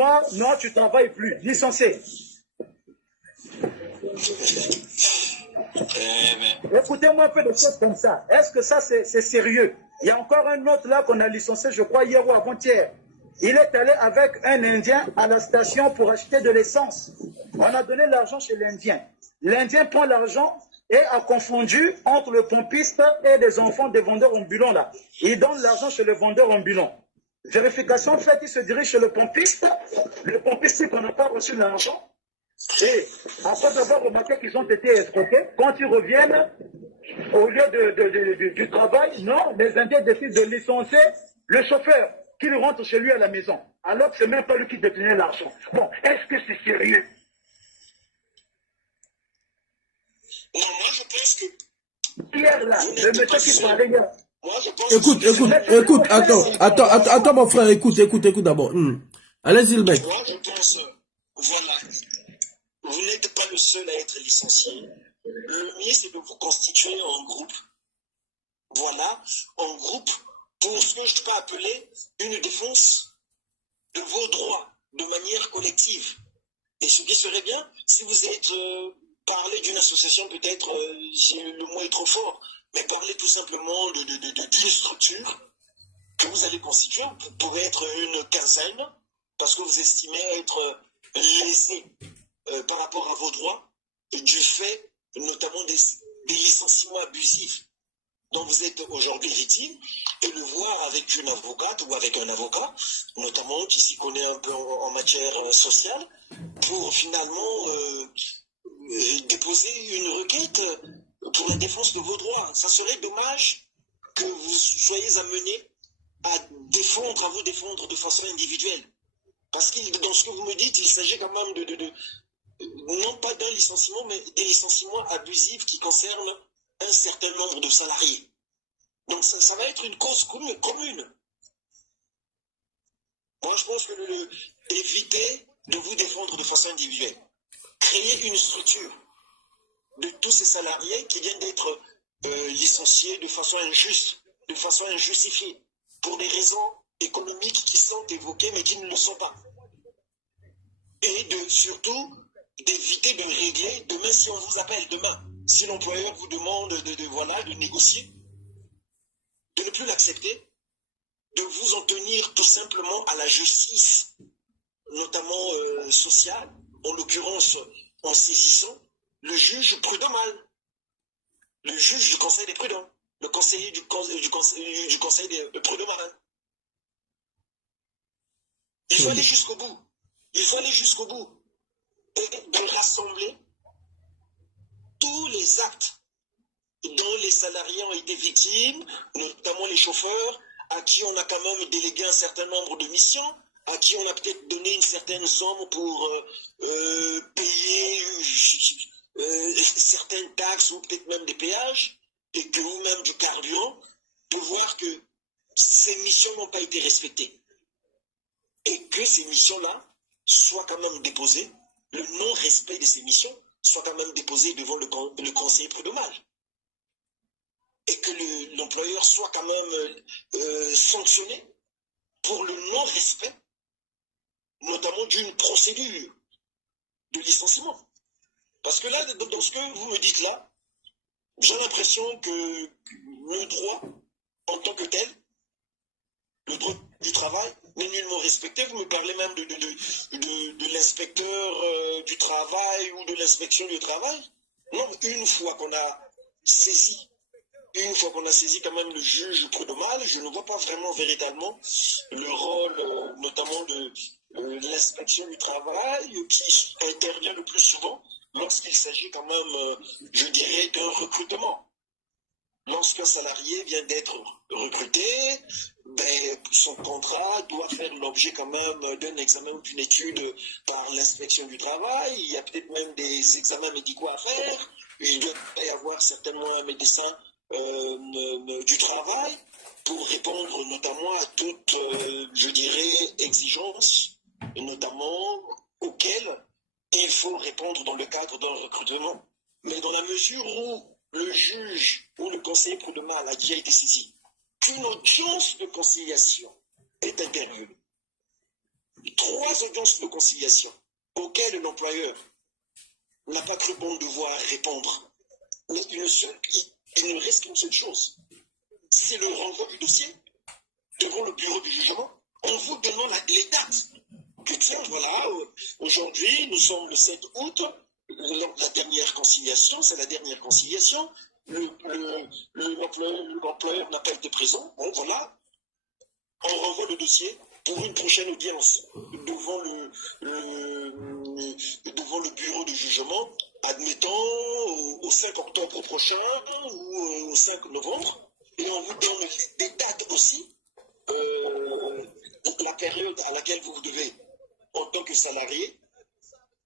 noir, non, tu ne travailles plus, licencié. Écoutez-moi un peu de choses comme ça. Est-ce que ça, c'est sérieux? Il y a encore un autre là qu'on a licencié, je crois, hier ou avant-hier. Il est allé avec un Indien à la station pour acheter de l'essence. On a donné l'argent chez l'Indien. L'Indien prend l'argent et a confondu entre le pompiste et les enfants des vendeurs ambulants là. Il donne l'argent chez le vendeur ambulant. Vérification faite, il se dirige chez le pompiste. Le pompiste dit qu'on n'a pas reçu l'argent. Et après avoir remarqué qu'ils ont été escroqués, quand ils reviennent au lieu du travail, non, les Indiens décident de licencier le chauffeur qui rentre chez lui à la maison. Alors que ce n'est même pas lui qui détenait l'argent. Bon, est-ce que c'est sérieux? Non, moi je pense que... Hier là, le monsieur qui parlait hier. Écoute, attends, mon frère, écoute d'abord. Allez-y, le mec. Moi, je pense, voilà, vous n'êtes pas le seul à être licencié. Le mieux, c'est de vous constituer en groupe. Voilà, en groupe, pour ce que je peux appeler une défense de vos droits, de manière collective. Et ce qui serait bien, si vous êtes parlé d'une association, peut-être, le mot est trop fort, mais parlez tout simplement d'une structure que vous allez constituer. Vous pouvez être une quinzaine, parce que vous estimez être lésé par rapport à vos droits, du fait notamment des licenciements abusifs dont vous êtes aujourd'hui victime, et le voir avec une avocate ou avec un avocat, notamment qui s'y connaît un peu en matière sociale, pour finalement déposer une requête pour la défense de vos droits. Ça serait dommage que vous soyez amenés à vous défendre de façon individuelle. Parce que dans ce que vous me dites, il s'agit quand même non pas d'un licenciement, mais des licenciements abusifs qui concernent un certain nombre de salariés. Donc ça va être une cause commune. Moi, je pense que évitez de vous défendre de façon individuelle. Créez une structure de tous ces salariés qui viennent d'être licenciés de façon injuste, de façon injustifiée, pour des raisons économiques qui sont évoquées mais qui ne le sont pas. Et surtout d'éviter de régler demain si on vous appelle demain. Si l'employeur vous demande de négocier, de ne plus l'accepter, de vous en tenir tout simplement à la justice, notamment sociale, en l'occurrence en saisissant le juge prud'homal, le juge du conseil des prud'hommes, le conseiller du conseil des prud'homal. Il faut aller jusqu'au bout. Il faut aller jusqu'au bout et de rassembler tous les actes dont les salariés ont été victimes, notamment les chauffeurs, à qui on a quand même délégué un certain nombre de missions, à qui on a peut-être donné une certaine somme pour payer certaines taxes ou peut-être même des péages, ou même du carburant, de voir que ces missions n'ont pas été respectées. Et que ces missions-là soient quand même déposées, le non-respect de ces missions soit quand même déposé devant le conseiller prud'homal. Et que l'employeur soit quand même sanctionné pour le non-respect, notamment d'une procédure de licenciement. Parce que là, dans ce que vous me dites là, j'ai l'impression que le droit, en tant que tel, le droit du travail, n'est nullement respecté. Vous me parlez même de l'inspecteur du travail ou de l'inspection du travail. Non, une fois qu'on a saisi quand même le juge prud'homal, je ne vois pas vraiment véritablement le rôle, notamment de l'inspection du travail, qui intervient le plus souvent lorsqu'il s'agit quand même, je dirais, d'un recrutement. Lorsqu'un salarié vient d'être recruté, son contrat doit faire l'objet quand même d'un examen ou d'une étude par l'inspection du travail. Il y a peut-être même des examens médicaux à faire. Il doit y avoir certainement un médecin du travail pour répondre notamment à toutes, je dirais, exigences, notamment auxquelles il faut répondre dans le cadre d'un recrutement. Mais dans la mesure où le juge ou le conseiller prud'homal a déjà été saisi, qu'une audience de conciliation est intervenue, 3 audiences de conciliation auxquelles l'employeur n'a pas cru bon devoir répondre. Mais il ne reste qu'une seule chose. C'est le renvoi du dossier devant le bureau du jugement en vous donnant les dates. Que tiens, voilà, aujourd'hui, nous sommes le 7 août, la dernière conciliation, c'est la dernière conciliation. L'employeur n'a pas été présent. Bon, voilà, on renvoie le dossier pour une prochaine audience devant le bureau de jugement, admettons au 5 octobre prochain ou au 5 novembre. Et on vous donne des dates aussi, la période à laquelle vous devez, en tant que salarié,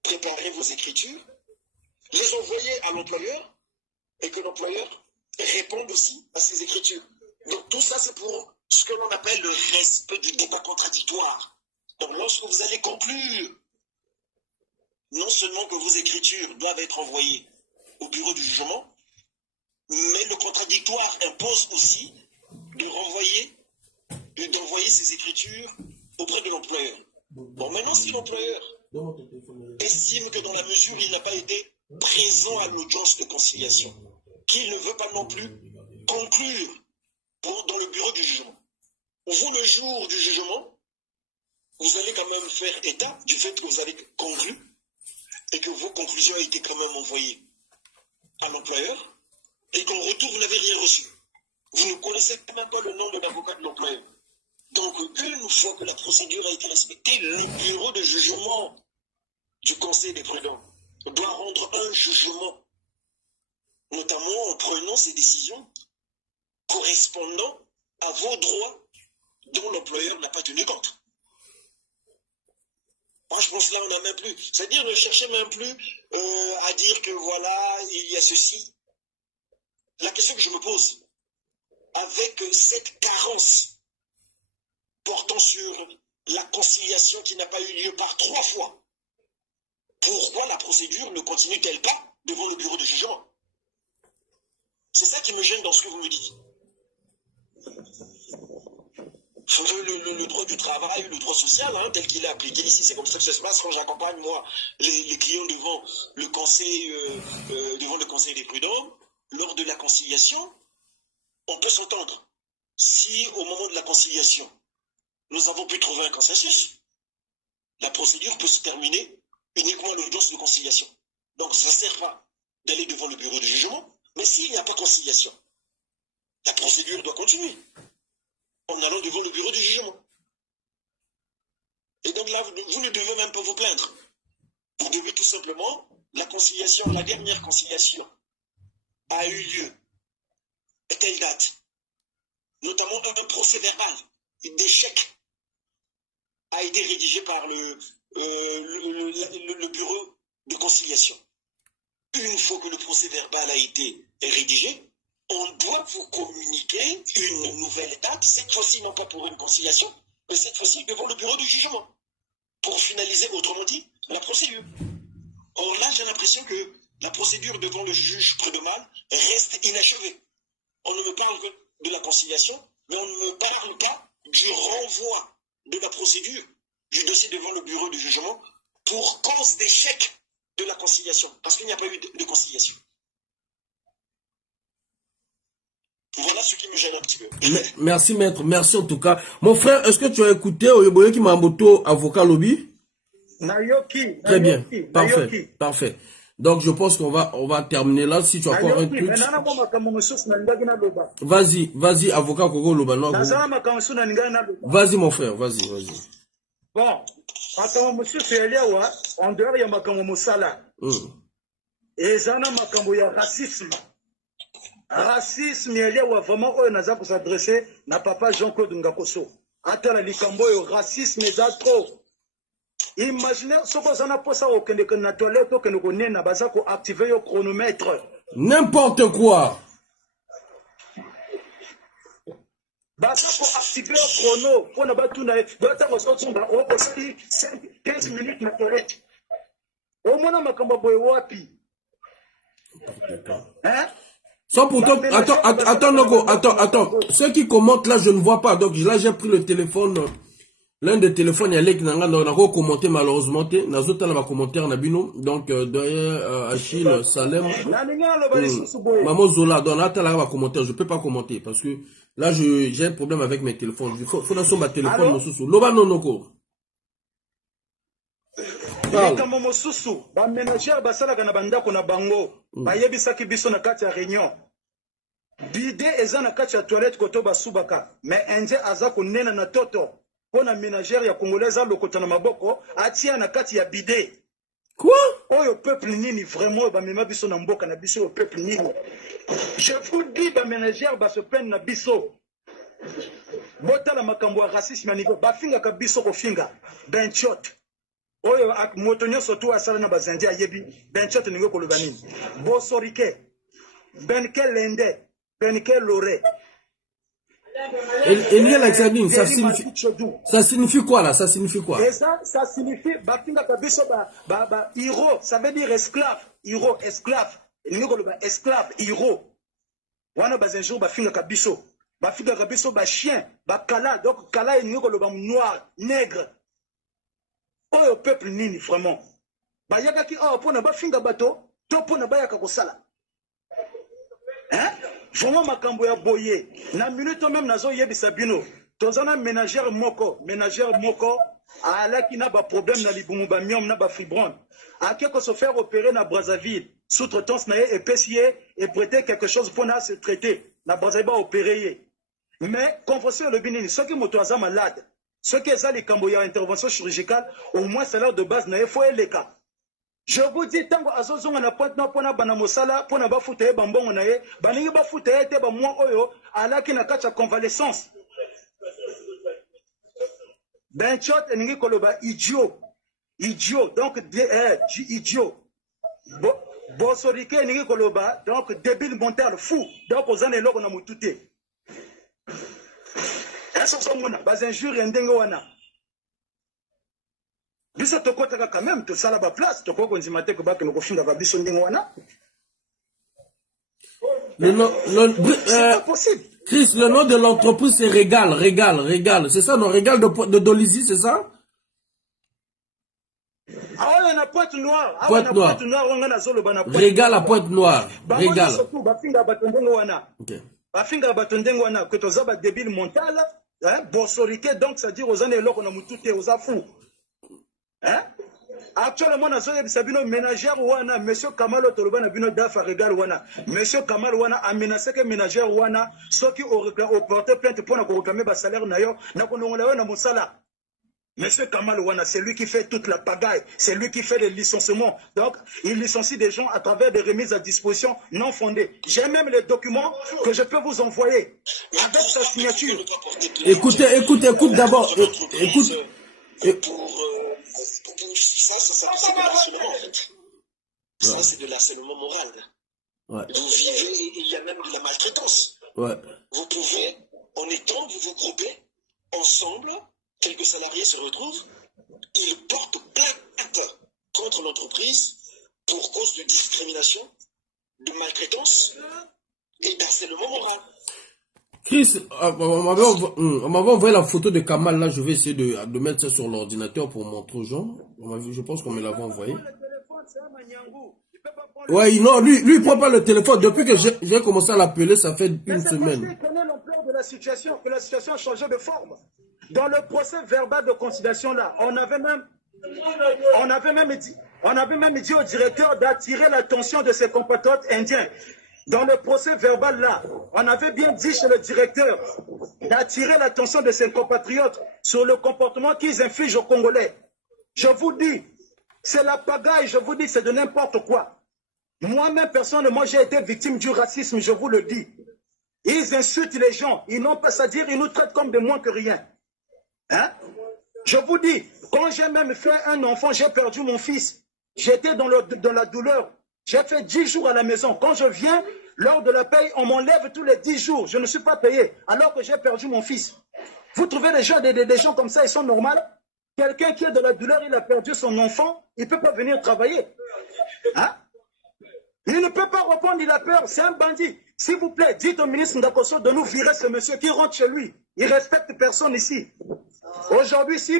préparer vos écritures, les envoyer à l'employeur et que l'employeur réponde aussi à ces écritures. Donc tout ça, c'est pour ce que l'on appelle le respect du débat contradictoire. Donc lorsque vous allez conclure, non seulement que vos écritures doivent être envoyées au bureau du jugement, mais le contradictoire impose aussi d'envoyer ces écritures auprès de l'employeur. Bon, maintenant, si l'employeur estime que dans la mesure où il n'a pas été présent à l'audience de conciliation, qu'il ne veut pas non plus conclure dans le bureau du jugement, vous, le jour du jugement, vous allez quand même faire état du fait que vous avez conclu et que vos conclusions ont été quand même envoyées à l'employeur et qu'en retour, vous n'avez rien reçu. Vous ne connaissez même pas le nom de l'avocat de l'employeur. Donc, une fois que la procédure a été respectée, le bureau de jugement du Conseil des prud'hommes doit rendre un jugement, notamment en prenant ces décisions correspondant à vos droits dont l'employeur n'a pas tenu compte. Moi, je pense que là, on n'a même plus. C'est-à-dire, ne cherchez même plus à dire que voilà, il y a ceci. La question que je me pose, avec cette carence portant sur la conciliation qui n'a pas eu lieu par 3 fois, pourquoi la procédure ne continue-t-elle pas devant le bureau de jugement? C'est ça qui me gêne dans ce que vous me dites. Le droit du travail, le droit social, tel qu'il est appliqué ici, c'est comme ça que ça se passe quand j'accompagne, moi, les clients devant le conseil des prud'hommes. Lors de la conciliation, on peut s'entendre. Si au moment de la conciliation, nous avons pu trouver un consensus, la procédure peut se terminer uniquement à l'audience de conciliation. Donc ça ne sert pas d'aller devant le bureau de jugement, mais s'il n'y a pas conciliation, la procédure doit continuer en allant devant le bureau du jugement. Et donc là, vous ne devez même pas vous plaindre. Vous devez tout simplement, la dernière conciliation a eu lieu à telle date, notamment un procès verbal d'échec a été rédigé par le bureau de conciliation. Une fois que le procès verbal a été rédigé, on doit vous communiquer une nouvelle date, cette fois-ci non pas pour une conciliation, mais cette fois-ci devant le bureau du jugement, pour finaliser, autrement dit, la procédure. Or là, j'ai l'impression que la procédure devant le juge prud'homal reste inachevée. On ne me parle que de la conciliation, mais on ne me parle pas du renvoi de la procédure du dossier devant le bureau du jugement pour cause d'échec de la conciliation, parce qu'il n'y a pas eu de conciliation. Voilà ce qui me gêne un petit peu. Merci maître, merci en tout cas. Mon frère, est-ce que tu as écouté Oyeboyoki Mamboto, avocat lobby? Nayoki. Très bien, parfait, parfait. Donc je pense qu'on va terminer là. Si tu as encore un truc. Vas-y, avocat Koko Loba. Vas-y mon frère, vas-y. Bon, makambo mosusu eliawa en dehors ya makambo mosala. Ezana makambo ya racisme. Racisme eliawa vraiment oyo naza ko s'adresser na papa Jean-Claude Ngakoso. Atala likambo yo racisme eza trop. Imaginez soko zana posa okende na toilette okende ko nena baza ko activer yo chronomètre. N'importe quoi. Baza ko activer yo chrono pour na batuna dota ko sotsumba o ko 15 minutes na toilette. Au mona makambo boye wapi? Hein? Sans pourtant, attends. Ceux qui commentent là, je ne vois pas. Donc là, j'ai pris le téléphone L'un des téléphones, il y a les qui n'ont commenté malheureusement. Nazo tala va commentaire na bino. Donc derrière Achille Salem, Maman Zola, donc là tala va commentaire. Je peux pas commenter parce que là j'ai un problème avec mes téléphones. Il faut dans ma téléphone mon sous. Loba nonoko. Likambo mosusu ba ménagère basalaka na bandako na bango bayebisaki biso na kati ya réunion bide eza na kati ya toilette koto basubaka mais indien aza konena na toto pona ménagère ya congolaise lokota na maboko atia na kati ya bide. Quoi? Oyo peuple nini vraiment ba mema biso na mboka na biso peuple nini? Je vous dis ba ménagère ba se peine na biso. Botala makambo ya racisme ya niveau bafinga ka biso kofinga benchot. Oyo moto nyonso tu asala na bazandi ayebi benchot ningo koloba nini? Bosorike benke lende benke lore. Ça signifie quoi là? Ça signifie quoi? Et ça signifie bafinga kabiso ba hiro, ça veut dire esclave, hiro esclave. Ningo koloba esclave hiro. Wana bazenjo bafinga kabiso ba chien, ba kala, donc kala ningo koloba noir, nègre. Oyo peuple nini vraiment? Bayaka ki pona bafinga bato, to pona bayaka kosala. Hein? Vraiment makambo ya boye. Na minute même nazo yebisa bino. Tozana ménagère moko alaki na ba problème na libumu ba myom na ba fibrome. Akeko se faire opérer na Brazzaville. Sous-traitance na et pessier et prêter quelque chose pour na se traiter. Na Brazzaville ba opérer. Mais convention le binini, ceux qui moto aza malade. Ceux qui ont les intervention chirurgicale, au moins salaire de base, il faut les cas. Je vous dis, tant que Azozon a pointe na pona banamosala, pona ba foutaye bambon nae, baningi ba foutaye te ba moi oyo, ala ki na kacha convalescence. Ben chot eningi koloba idiot, donc idiot. Bosorike eningi koloba, donc débile mental, fou, donc aux années loko na mutute. Bas injure ndenge wana biso tokotaka quand même to sala ba place to ko konzima te ko ba ke no kofinga ba biso ndenge wana. C'est pas possible. Chris, le nom de l'entreprise c'est Régal. C'est ça, non? Régal de Dolizy, c'est ça? Ah ouais, na Pointe Noire. Pointe Noire. On a zolo bana Pointe. Régal à Pointe Noire. Régal. Surtout ba finga ba ndenge wana. OK. Ba finga ba ndenge wana que to za ba débile mental. Hein? Bosorike, donc ça dit aux années là qu'on a moututé aux afous. Hein? Actuellement, on a Sabino ménagère wana, monsieur Kamalo Tolobana Bino Dafa Regal wana, monsieur Kamal wana a menacé que ménagère wana, ceux qui ont porté plainte pour réclamer le salaire nayo, n'a qu'on a mon salaire. Monsieur Kamal wana, c'est lui qui fait toute la pagaille, c'est lui qui fait les licenciements. Donc, il licencie des gens à travers des remises à disposition non fondées. J'ai même les documents que je peux vous envoyer avec sa signature. Écoute d'abord. Écoute. Ça, c'est de l'harcèlement, en fait. Ça, c'est de l'harcèlement moral. Ouais. Vous vivez, il y a même de la maltraitance. Ouais. Vous pouvez, en étant, vous groupez ensemble, quelques salariés se retrouvent, ils portent plainte contre l'entreprise pour cause de discrimination, de maltraitance et d'harcèlement moral. Chris, on m'avait envoyé la photo de Kamal, là, je vais essayer de mettre ça sur l'ordinateur pour montrer aux gens. Je pense qu'on me l'avait envoyé. Ouais, non, lui, il prend pas le téléphone. Depuis que j'ai commencé à l'appeler, ça fait une semaine. Il connaît l'ampleur de la situation, que la situation a changé de forme. Dans le procès verbal de conciliation, là, on avait même dit au directeur d'attirer l'attention de ses compatriotes indiens. Dans le procès verbal là, on avait bien dit chez le directeur d'attirer l'attention de ses compatriotes sur le comportement qu'ils infligent aux Congolais. Je vous dis, c'est la pagaille, je vous dis, c'est de n'importe quoi. Moi-même, personnellement, j'ai été victime du racisme, je vous le dis. Ils insultent les gens, ils n'ont pas à dire, ils nous traitent comme de moins que rien. Hein? Je vous dis, quand j'ai même fait un enfant, j'ai perdu mon fils. J'étais dans la douleur. J'ai fait 10 jours à la maison. Quand je viens, lors de la paye, on m'enlève tous les 10 jours. Je ne suis pas payé, alors que j'ai perdu mon fils. Vous trouvez des gens comme ça, ils sont normaux? Quelqu'un qui est de la douleur, il a perdu son enfant, il ne peut pas venir travailler. Hein? Il ne peut pas répondre, il a peur, c'est un bandit. S'il vous plaît, dites au ministre Ndakoso de nous virer ce monsieur qui rentre chez lui. Il ne respecte personne ici. Aujourd'hui, si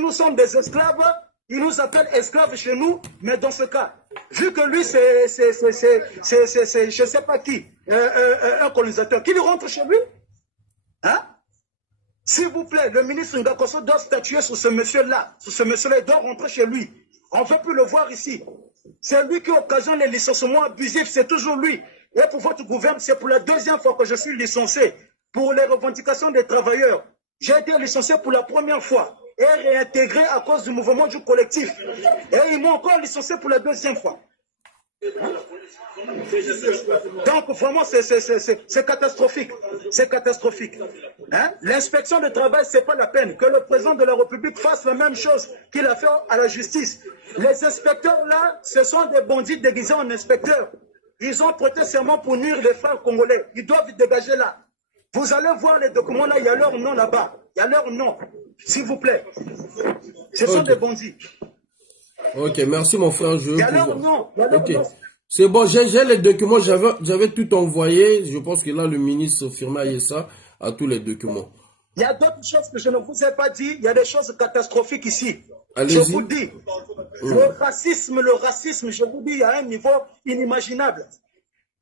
nous sommes des esclaves, il nous appelle esclaves chez nous, mais dans ce cas, vu que lui, c'est je ne sais pas qui, un colonisateur, qu'il rentre chez lui, hein? S'il vous plaît, le ministre Ngakoso doit statuer sur ce monsieur-là. Il doit rentrer chez lui. On ne veut plus le voir ici. C'est lui qui occasionne les licenciements abusifs, c'est toujours lui. Et pour votre gouvernement, c'est pour la deuxième fois que je suis licencié pour les revendications des travailleurs. J'ai été licencié pour la première fois et réintégré à cause du mouvement du collectif. Et ils m'ont encore licencié pour la deuxième fois. Donc vraiment, c'est catastrophique. C'est catastrophique. Hein? L'inspection du travail, ce n'est pas la peine. Que le président de la République fasse la même chose qu'il a fait à la justice. Les inspecteurs là, ce sont des bandits déguisés en inspecteurs. Ils ont prêté serment pour nuire les frères congolais. Ils doivent dégager là. Vous allez voir les documents là, il y a leur nom là-bas. Il y a leur nom. S'il vous plaît. Ce sont des bandits. Ok, merci mon frère. Il y a leur nom. C'est bon, j'ai les documents, j'avais tout envoyé. Je pense que là, le ministre Firmin Ayessa a tous les documents. Il y a d'autres choses que je ne vous ai pas dit. Il y a des choses catastrophiques ici. Je vous dis, le racisme, je vous dis, à un niveau inimaginable.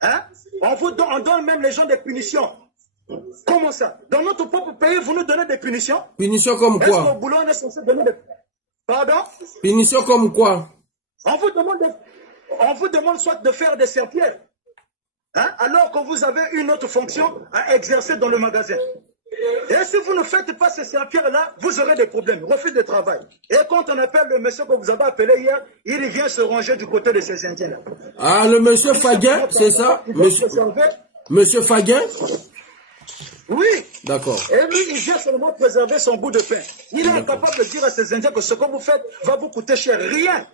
Hein? On donne même les gens des punitions. Comment ça? Dans notre propre pays, vous nous donnez des punitions? Punitions comme quoi? Est-ce qu'au boulot, on est censé donner des... Pardon? Punitions comme quoi? On vous demande soit de faire des serpillères, hein, alors que vous avez une autre fonction à exercer dans le magasin. Et si vous ne faites pas ces serpillères-là, vous aurez des problèmes, refus de travail. Et quand on appelle le monsieur que vous avez appelé hier, il vient se ranger du côté de ces Indiens-là. Ah, le monsieur Faguin, c'est ça? Monsieur Faguin? Oui. D'accord. Et lui, il vient seulement préserver son bout de pain. Il est incapable de dire à ces Indiens que ce que vous faites va vous coûter cher. Rien.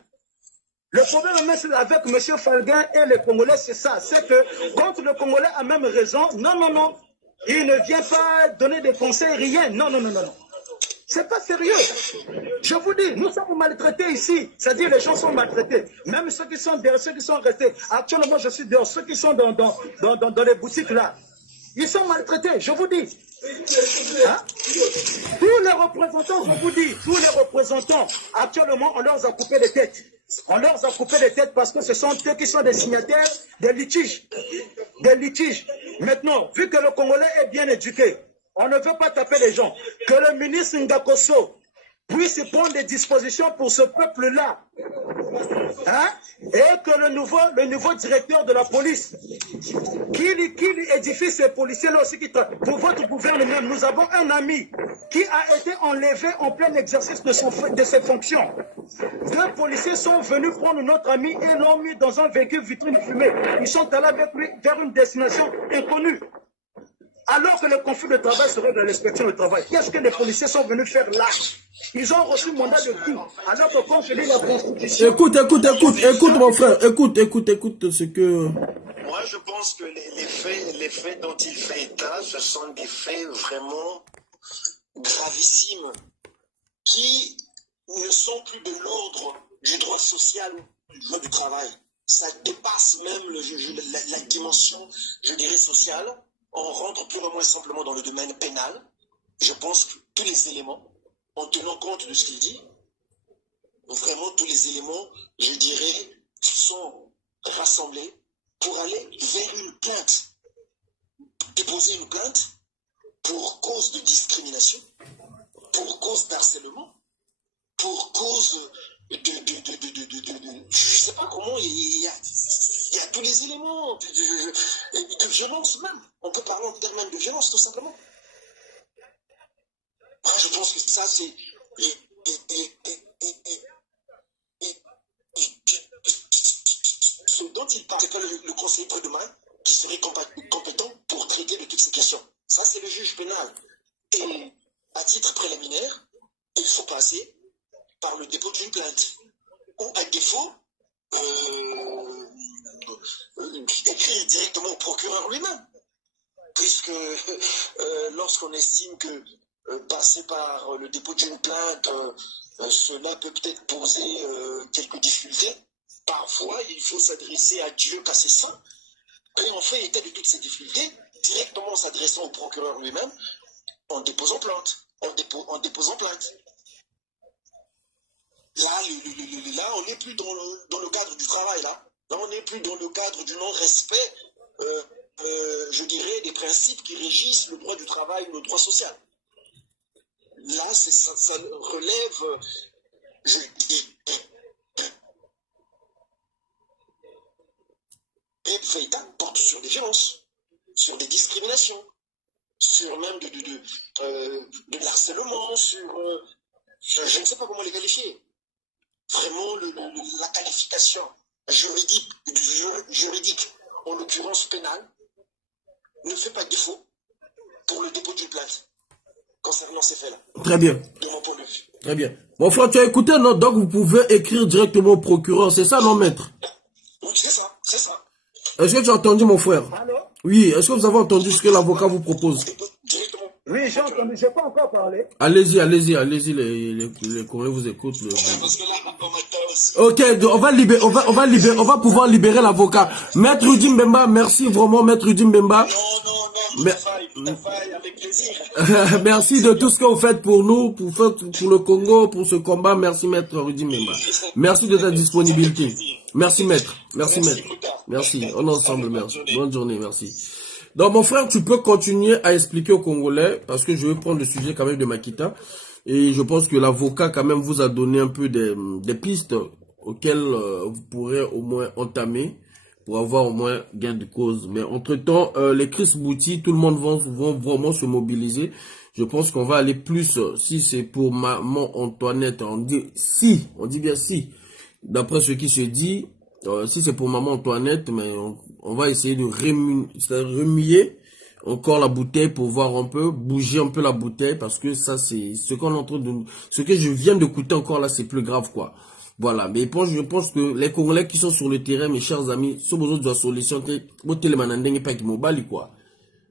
Le problème avec M. Falguin et les Congolais, c'est ça. C'est que quand le Congolais a même raison, non. Il ne vient pas donner des conseils, rien. Non. C'est pas sérieux. Je vous dis, nous sommes maltraités ici. C'est-à-dire les gens sont maltraités. Même ceux qui sont dehors, ceux qui sont restés. Actuellement, je suis dehors. Ceux qui sont dans les boutiques là, ils sont maltraités, je vous dis. Hein? Tous les représentants, je vous dis, tous les représentants, actuellement, on leur a coupé les têtes. On leur a coupé les têtes parce que ce sont eux qui sont des signataires des litiges. Des litiges. Maintenant, vu que le Congolais est bien éduqué, on ne veut pas taper les gens. Que le ministre Ngakoso puisse prendre des dispositions pour ce peuple-là. Hein? Et que le nouveau directeur de la police, qu'il édifie ces policiers-là aussi qui travaillent. Pour votre gouvernement, nous avons un ami qui a été enlevé en plein exercice de ses fonctions. 2 policiers sont venus prendre notre ami et l'ont mis dans un véhicule vitrine fumée. Ils sont allés avec lui vers une destination inconnue. Alors que le conflit de travail serait de l'inspection du travail. Qu'est-ce que les policiers sont venus faire là? Ils ont reçu mandat de coup. Alors que quand je lis la Constitution... Écoute mon frère. Écoute ce que... Moi, je pense que les faits dont il fait état, ce sont des faits vraiment gravissimes qui ne sont plus de l'ordre du droit social ou du droit du travail. Ça dépasse même la dimension, je dirais, sociale. On rentre purement et simplement dans le domaine pénal. Je pense que tous les éléments, en tenant compte de ce qu'il dit, vraiment tous les éléments, je dirais, sont rassemblés pour aller vers une plainte, déposer une plainte pour cause de discrimination, pour cause d'harcèlement, pour cause de je ne sais pas comment, il y a tous les éléments de violence même. On peut parler en termes de violence, tout simplement. Moi, je pense que ça, c'est... Ce dont il parle, c'est que le conseiller prud'homal qui serait compétent pour traiter de toutes ces questions. Ça, c'est le juge pénal. Et à titre préliminaire, il faut passer par le dépôt d'une plainte. Ou à défaut, écrire directement au procureur lui-même. Puisque lorsqu'on estime que passer par le dépôt d'une plainte, cela peut peut-être poser quelques difficultés, parfois il faut s'adresser à Dieu qu'à ses saints, et on fait état de toutes ces difficultés, directement en s'adressant au procureur lui-même, en déposant plainte. en déposant plainte. Là, on n'est plus dans le cadre du travail, là. Là, on n'est plus dans le cadre du non-respect, je dirais, des principes qui régissent le droit du travail, le droit social. Là, ça relève, je dis, porte sur des violences, sur des discriminations, sur même de l'harcèlement, sur... je ne sais pas comment les qualifier. Vraiment, la qualification juridique, en l'occurrence pénale, ne fait pas défaut pour le dépôt d'une plainte concernant ces faits-là. Très bien. De mon point de vue. Très bien. Mon frère, tu as écouté, non? Donc, vous pouvez écrire directement au procureur. C'est ça, non, maître? Oui, c'est ça, c'est ça. Est-ce que tu as entendu, mon frère? Allô? Oui. Est-ce que vous avez entendu ce que l'avocat vous propose? Directement. Oui, j'ai entendu, je n'ai pas encore parlé. Allez-y, les Coréens vous écoutent. Parce que là, on m'attend aussi. Ok, on va pouvoir libérer l'avocat. Maître Rudy Mbemba, merci vraiment, Maître Rudy Mbemba. Non, faille, avec plaisir. Merci de tout ce que vous faites pour nous, pour le Congo, pour ce combat. Merci, Maître Rudy Mbemba. Merci de ta disponibilité. Merci, Maître. Merci, Maître. Merci. On est ensemble, merci. Bonne journée, merci. Donc, mon frère, tu peux continuer à expliquer aux Congolais, parce que je vais prendre le sujet quand même de Makita. Et je pense que l'avocat quand même vous a donné un peu des pistes auxquelles vous pourrez au moins entamer pour avoir au moins gain de cause. Mais entre-temps, les Chris Bouti, tout le monde vont vraiment se mobiliser. Je pense qu'on va aller plus, si c'est pour maman Antoinette, on dit bien si, d'après ce qui se dit, si c'est pour maman Antoinette, mais on va essayer de remuer encore la bouteille pour voir un peu, bouger un peu la bouteille, parce que ça c'est ce qu'on est en train de, ce que je viens d'écouter encore là, c'est plus grave quoi. Voilà, mais je pense que les Congolais qui sont sur le terrain, mes chers amis, sont besoin de la solution quoi.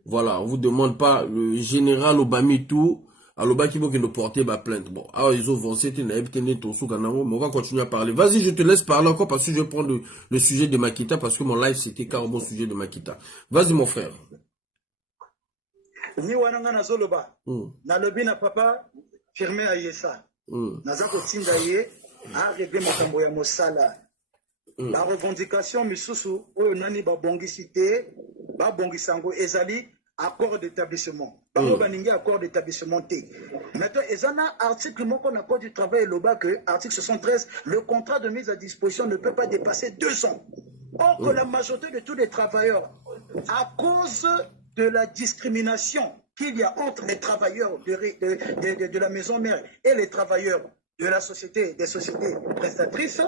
Voilà, on vous demande pas le général Obami tout, alors qui veut porter ma plainte. Bon, alors ils ont avancé, mais on va continuer à parler. Vas-y, je te laisse parler encore parce que je vais prendre le sujet de Makita, parce que mon live c'était carrément le sujet de Makita. Vas-y mon frère. Ni wananga na zoloba na lobi na papa firmé à yesa naza kotinda ye a régler makambo ya mosala la revendication misusu oyo nani babongisi te babongisango ezali accord d'établissement bango baningi accord d'établissement te maintenant ezana article moko na code du travail loba que article 73 le contrat de mise à disposition ne peut pas dépasser 2 ans. Or que la majorité de tous les travailleurs à cause de la discrimination qu'il y a entre les travailleurs de la maison mère et les travailleurs de la société, des sociétés prestatrices,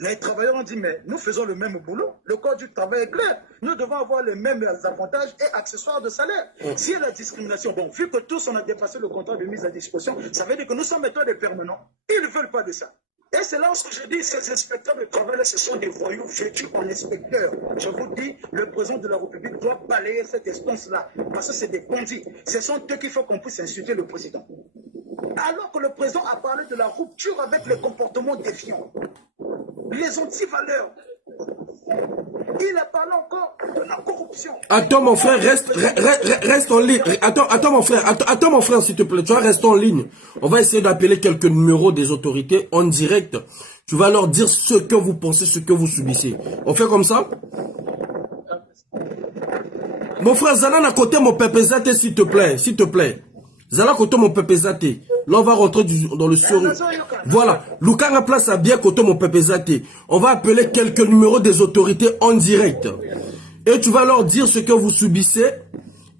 les travailleurs ont dit, mais nous faisons le même boulot, le code du travail est clair, nous devons avoir les mêmes avantages et accessoires de salaire. Si la discrimination, bon, vu que tous on a dépassé le contrat de mise à disposition, ça veut dire que nous sommes maintenant des permanents, ils ne veulent pas de ça. Et c'est là où je dis, ces inspecteurs de travail, ce sont des voyous vêtus en inspecteurs. Je vous dis, le président de la République doit balayer cette instance-là, parce que c'est des bandits. Ce sont eux qu'il faut qu'on puisse insulter le président. Alors que le président a parlé de la rupture avec les comportements défiants, les antivaleurs. Il a parlé encore de la corruption. Attends mon frère, reste en ligne. Attends mon frère s'il te plaît, tu vas rester en ligne. On va essayer d'appeler quelques numéros des autorités en direct. Tu vas leur dire ce que vous pensez, ce que vous subissez. On fait comme ça? Mon frère, Zana à côté mon pépézate s'il te plaît. Zala côté mon pépézate. Là on va rentrer dans le sérieux. Voilà, Lukanga place à bien côté mon pépézate. On va appeler quelques numéros des autorités en direct. Et tu vas leur dire ce que vous subissez.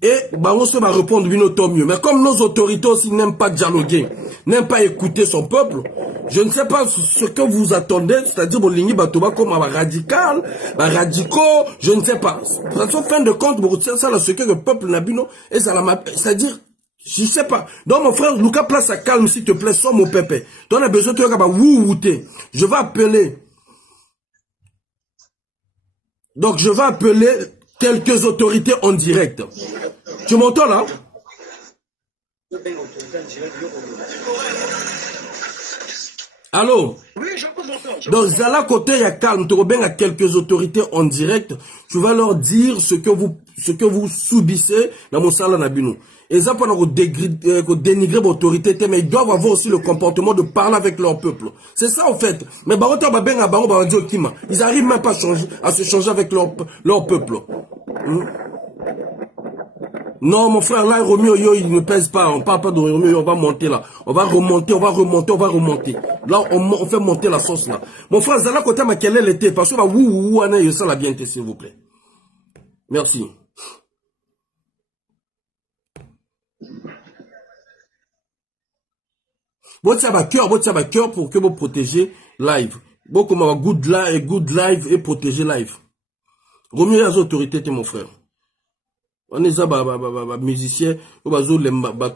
Et on se va répondre bien autant mieux. Mais comme nos autorités aussi n'aiment pas dialoguer, n'aiment pas écouter son peuple, je ne sais pas ce que vous attendez, c'est-à-dire Bolingi Batoba comme un radical, un radicaux, je ne sais pas. De toute façon, fin de compte, ça là ce que le peuple n'a bu, non, et ça la c'est-à-dire, je sais pas. Donc mon frère, Lucas, place à calme s'il te plaît, sois mon pépé. Donc on a besoin de te je vais appeler. Donc je vais appeler quelques autorités en direct. Tu m'entends là? Allô? Oui, je vous entends. Donc, Zala côté, il y a calme. Tu reviens à quelques autorités en direct. Tu vas leur dire ce que vous subissez dans mon salon Nabino. Et ça, pour dénigrer l'autorité, mais ils doivent avoir aussi le comportement de parler avec leur peuple. C'est ça, en fait. Mais ils arrivent même pas à se changer avec leur peuple. Non, mon frère, là, Romeo, il ne pèse pas. On parle pas de Romeo, on va monter là. On va remonter. Là, on fait monter la sauce là. Mon frère, Zala, côté ma quelle était, parce que ça la bien, s'il vous plaît. Merci. Bon, ça va cœur pour que vous protégez live. Bon, comme good live et protéger live. Romeo, il y a des autorités, mon frère. On est des musiciens, tout le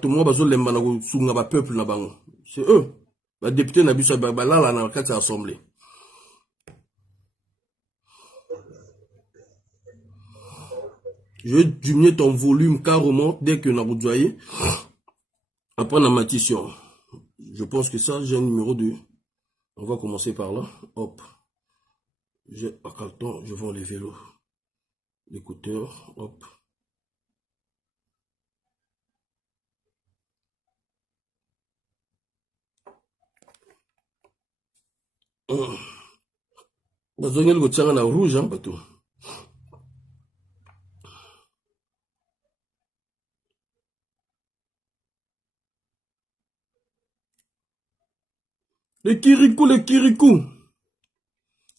monde peuple. C'est eux. Les députés n'ont pas là, dans l'Assemblée. Je vais diminuer ton volume carrément dès que vous voyez. Après, la matition. Je pense que ça, j'ai un numéro 2. On va commencer par là. Hop. J'ai un carton, je vais enlever l'écouteur. Hop. Besoin de tirer na rouge, hein, bateau. Le kirikou.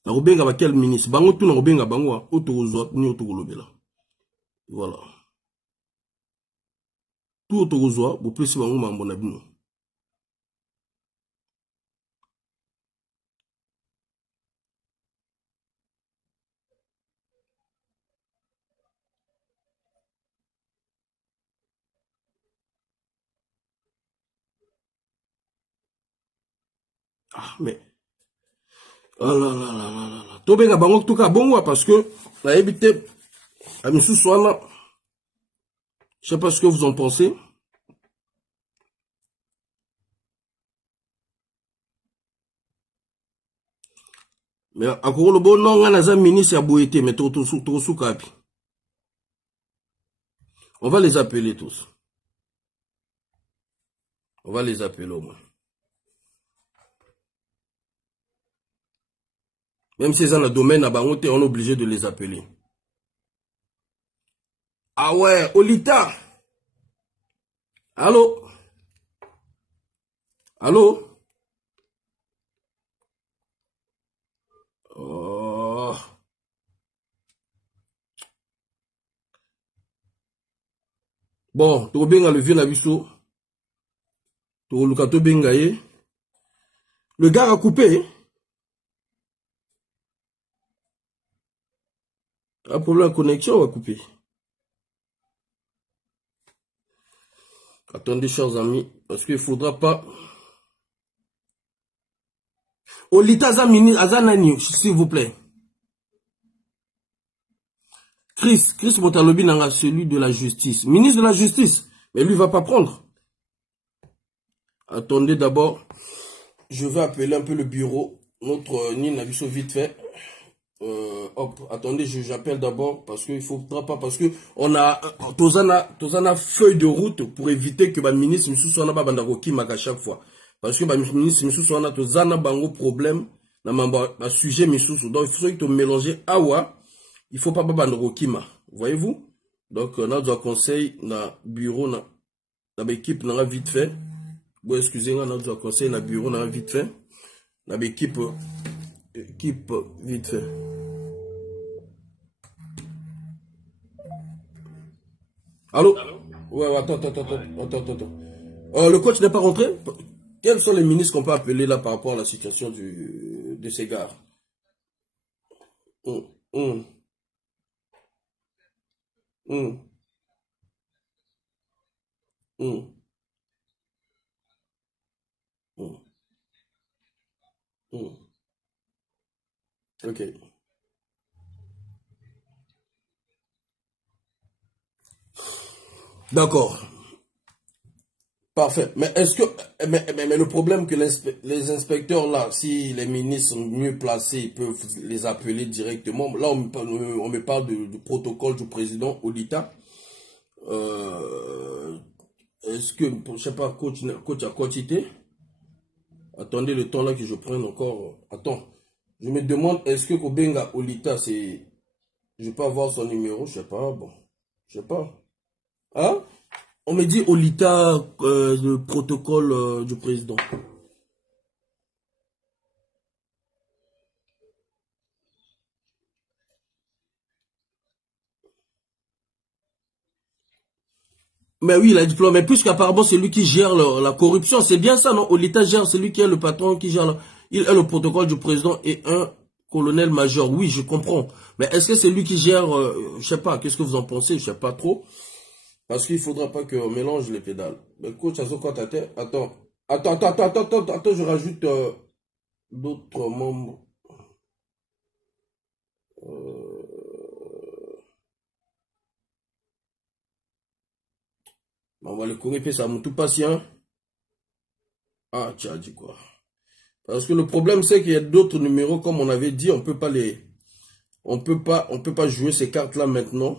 Na robenga ba quel ministre? Bango tout na robenga bango, autorozo, ni autokolobela. Voilà. Tout autorozo, vous plus bango mambo na bino. Ah, mais. Oh là là là là là. Tobenga bango tout ka bongo parce que la évité à monsieur Soana. Je sais pas ce que vous en pensez. Mais encore le bon non, on a un ministre à Boété, mais tout sous capi. On va les appeler tous. On va les appeler au moins. Même si c'est dans le domaine à Bangote, on est obligé de les appeler. Ah ouais, Olita. Allô? Allô? Oh. Bon, tu bien le vieux Nabiso. Tu as bien. Le gars a coupé. Un problème de connexion a coupé. Attendez, chers amis, parce qu'il ne faudra pas. Olita Azanani, s'il vous plaît. Chris Motalobi n'a celui de la justice. Ministre de la justice. Mais lui ne va pas prendre. Attendez d'abord. Je vais appeler un peu le bureau. Notre Nina Bisso vite fait. Hop, attendez, j'appelle d'abord parce qu'il ne faudra pas. Parce que on a Tozana feuille de route pour éviter que le ministre ne soit pas bandaroki à chaque fois. Parce que le ministre ne soit pas Tozana bango problème. Dans un sujet, donc il faut que tu mélanger awa. Il ne faut pas bandarokima. Voyez-vous? Donc, on a un conseil dans le bureau, dans l'équipe, dans la vite fait. Bon, excusez-moi, on a un conseil dans le bureau, dans la vite fait. Dans l'équipe, vite fait. Allô? Ouais, attends. Le coach n'est pas rentré? Quels sont les ministres qu'on peut appeler là par rapport à la situation de ces gars? Ok. D'accord. Parfait. Mais est-ce que, mais le problème que les inspecteurs là, si les ministres sont mieux placés, ils peuvent les appeler directement. Là, on me parle du protocole du président Olita. est-ce que, je sais pas, coach a quantité? Attendez le temps là que je prenne encore. Attends. Je me demande, est-ce que Kobenga Olita, c'est... Je peux avoir son numéro, je sais pas, bon. Je sais pas. Hein? On me dit Olita, le protocole du président. Mais oui, il a un diplôme. Mais puisqu'apparemment, c'est lui qui gère la corruption. C'est bien ça, non? Olita gère, c'est lui qui est le patron, qui gère. Il est le protocole du président et un colonel-major. Oui, je comprends. Mais est-ce que c'est lui qui gère, je sais pas, qu'est-ce que vous en pensez? Je sais pas trop. Parce qu'il faudra pas qu'on mélange les pédales. Mais coach, attends, je rajoute d'autres membres. On va le corriger, ça m'a tout patient. Ah, tu as dit quoi? Parce que le problème, c'est qu'il y a d'autres numéros, comme on avait dit, on peut pas jouer ces cartes-là maintenant.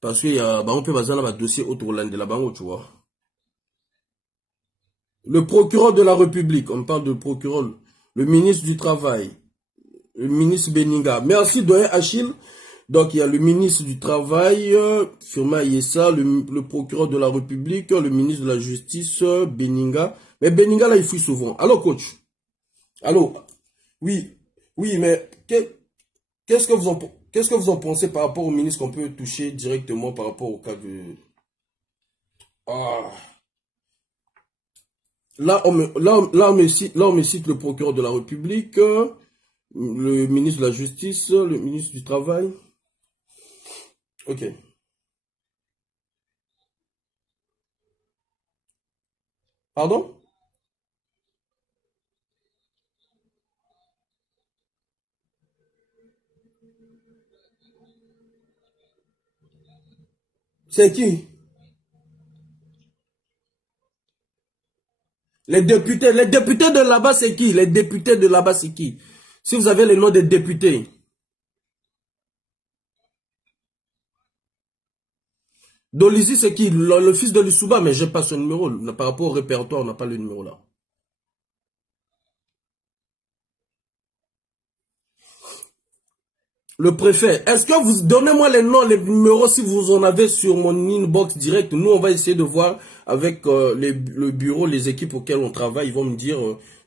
Parce qu'il y a, on peut baser un dossier autour de la banque, tu vois. Le procureur de la République, on parle de procureur, le ministre du Travail, le ministre Beninga. Merci, doyen Achille. Donc, il y a le ministre du Travail, Firma Yessa, le procureur de la République, le ministre de la Justice, Beninga. Mais Beninga, là, il fuit souvent. Allô, coach? Allô? Oui, mais qu'est-ce que vous en pensez par rapport au ministre qu'on peut toucher directement par rapport au cas de... Ah. Là, on me cite le procureur de la République, le ministre de la Justice, le ministre du Travail. Ok. Pardon? C'est qui? Les députés de là-bas, c'est qui? Les députés de là-bas, c'est qui? Si vous avez les noms des députés. Dolizy, c'est qui? Le fils de Lissouba, mais je n'ai pas son numéro. Par rapport au répertoire, on n'a pas le numéro là. Le préfet, est-ce que vous donnez-moi les noms, les numéros si vous en avez sur mon inbox direct. Nous, on va essayer de voir avec le bureau, les équipes auxquelles on travaille. Ils vont me dire,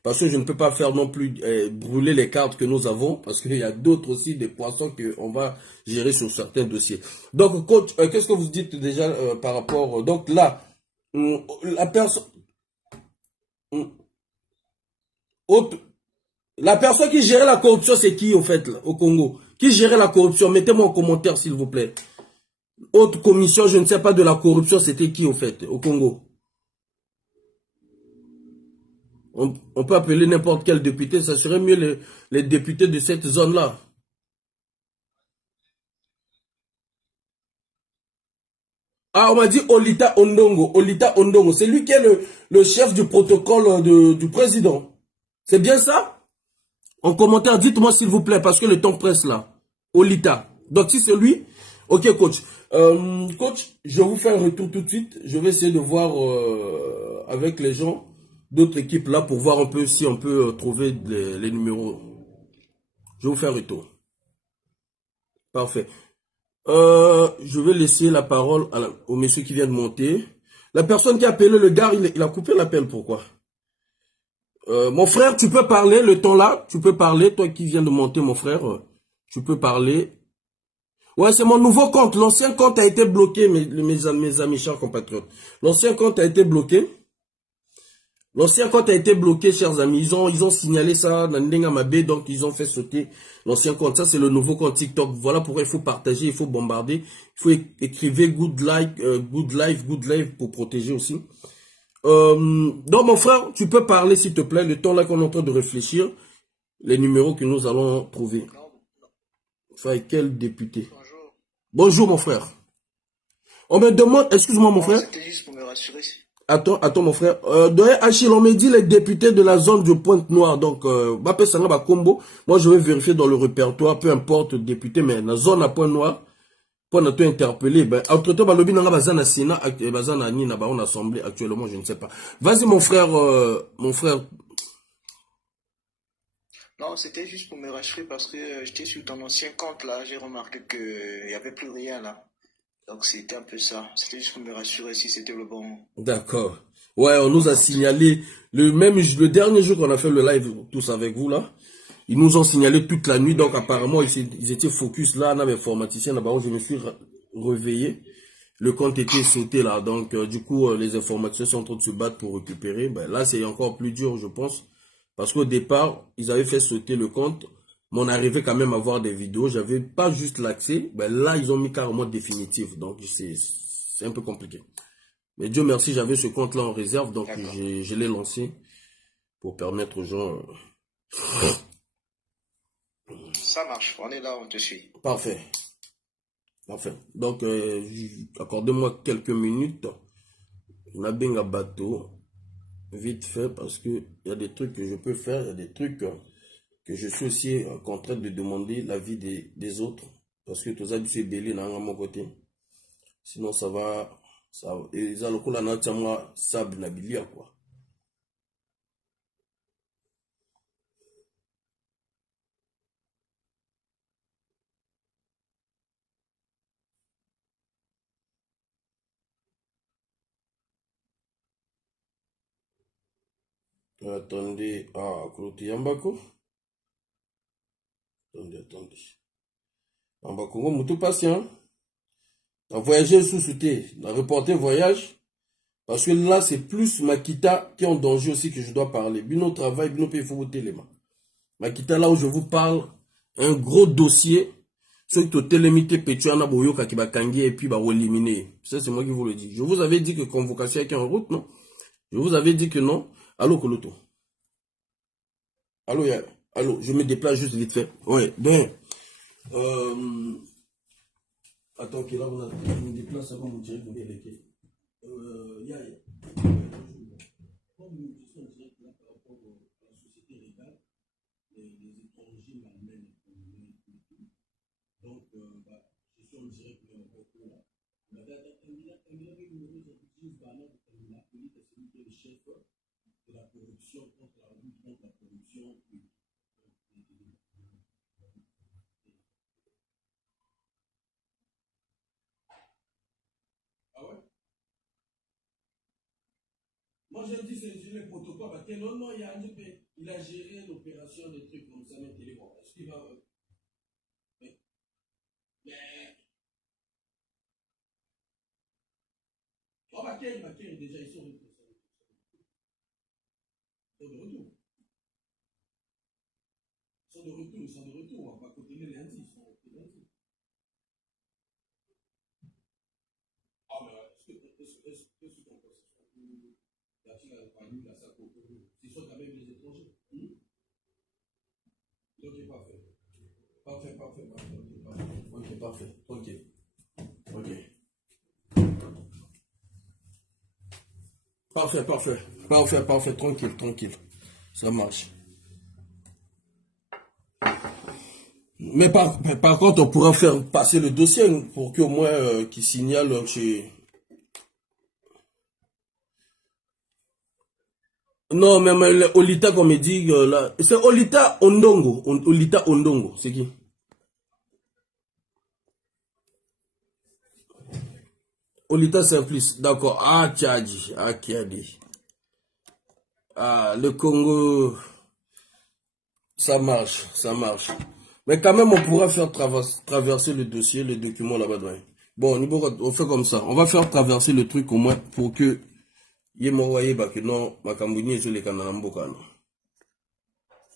parce que je ne peux pas faire non plus brûler les cartes que nous avons, parce qu'il y a d'autres aussi, des poissons qu'on va gérer sur certains dossiers. Donc, coach, qu'est-ce que vous dites déjà par rapport... donc là, la personne... La personne qui gérait la corruption, c'est qui au fait là, au Congo? Qui gérait la corruption? Mettez-moi en commentaire s'il vous plaît. Autre commission, je ne sais pas de la corruption, c'était qui au fait au Congo? On peut appeler n'importe quel député, ça serait mieux les députés de cette zone-là. Ah, on m'a dit Olita Ondongo. Olita Ondongo, c'est lui qui est le chef du protocole du président. C'est bien ça? En commentaire, dites-moi s'il vous plaît, parce que le temps presse là. Olita. Donc si c'est lui, ok coach. Coach, je vous fais un retour tout de suite. Je vais essayer de voir avec les gens d'autres équipes là pour voir un peu si on peut trouver les numéros. Je vous fais un retour. Parfait. Je vais laisser la parole au monsieur qui vient de monter. La personne qui a appelé le gars, il a coupé l'appel, pourquoi? Mon frère, tu peux parler, le temps là, tu peux parler, toi qui viens de monter, mon frère, tu peux parler. Ouais, c'est mon nouveau compte, l'ancien compte a été bloqué, mes amis, chers compatriotes. L'ancien compte a été bloqué. L'ancien compte a été bloqué, chers amis. Ils ont signalé ça dans Ndengamabe, donc ils ont fait sauter l'ancien compte. Ça, c'est le nouveau compte TikTok. Voilà pourquoi il faut partager, il faut bombarder. Il faut écrire good life pour protéger aussi. Donc, mon frère, tu peux parler, s'il te plaît, le temps là qu'on est en train de réfléchir, les numéros que nous allons trouver. Enfin, quel député? Bonjour, mon frère. On me demande, excuse-moi, mon frère. C'était juste pour me rassurer. Attends, mon frère. Doyen Achille, on me dit les députés de la zone de Pointe-Noire. Donc, Bapé Sangaba Combo. Moi, je vais vérifier dans le répertoire, peu importe le député, mais la zone à Pointe-Noire. pour nous interpeller. Ben, entre-temps, balobi nanga bazana Sénat, bazana nina ba on assemblée actuellement, je ne sais pas. Vas-y mon frère, Non, c'était juste pour me rassurer parce que j'étais sur ton ancien compte là, j'ai remarqué qu'il n'y avait plus rien là. Donc c'était un peu ça. C'était juste pour me rassurer si c'était le bon. D'accord. Ouais, on nous a signalé le dernier jour qu'on a fait le live tous avec vous là. Ils nous ont signalé toute la nuit, donc apparemment ils étaient focus là, on avait informaticien là-bas, je me suis réveillé. Le compte était sauté là, donc du coup les informaticiens sont en train de se battre pour récupérer. Ben, là c'est encore plus dur je pense, parce qu'au départ ils avaient fait sauter le compte, mais on arrivait quand même à voir des vidéos, j'avais pas juste l'accès, ben là ils ont mis carrément définitif, donc c'est un peu compliqué. Mais Dieu merci, j'avais ce compte là en réserve, donc je l'ai lancé pour permettre aux gens... Ça marche, on est là, on te suit. Parfait. Parfait. Donc, accordez-moi quelques minutes. On a bien un bateau. Vite fait, parce que il y a des trucs que je peux faire, il y a des trucs que je suis aussi en train de demander l'avis des autres. Parce que tout ça, c'est belé dans mon côté. Sinon, ça va. Et ça, le coup, là, moi, sable, nabilia, quoi. Attendez, Kourouti Yambako. Attendez. Yambako, moutou patient. On voyagé sous-souté, on a reporté voyage. Parce que là, c'est plus Makita qui est en danger aussi que je dois parler. Bino travail, bino paye, il faut vous téléma. Makita, là où je vous parle, un gros dossier. Ceux qui ont télémité, Petuana, Boyoka, qui va kangi et puis va éliminer. Ça, c'est moi qui vous le dis. Je vous avais dit que convocation est en route, non? Je vous avais dit que non. Allô, Koloto. Allô, allô, je me déplace juste vite fait. Ouais, ben. Attends, là, je me déplace avant de me dire que vous êtes Yaya. Comme nous sommes directement par rapport à la société légale, les étrangers m'amènent. Donc, je suis en direct de la là. On avait un numéro d'objectif banal de Kamila, celui qui est le chef de la corruption contre la lutte contre la corruption. Ah ouais? Moi, j'ai dit, c'est le protocole, parce que non, il a géré l'opération des trucs comme ça, mais télé, bon, est-ce qu'il va... Mais... Oh, Bakel, déjà, ils sont de retour. Ils sont de retour, on va côté les lundis, ils sont de lundi. Ah, mais est-ce que tu comprends? Ce sont quand même les étrangers. Ok, parfait. Ok, parfait. Parfait. Tranquille. Ça marche. Mais par contre, on pourra faire passer le dossier pour qu'au moins qu'il signale chez... Non, même Olita, comme il dit, là, c'est Olita Ondongo. Olita Ondongo, c'est qui? Olita Simplice, d'accord. Ah, Tchadi. Ah, Kiadi. Ah, le Congo, ça marche. Mais quand même, on pourra faire traverser le dossier, le document là-bas. Bon, on fait comme ça. On va faire traverser le truc au moins pour que il m'envoie que non, ma Cambounie je les canamboka.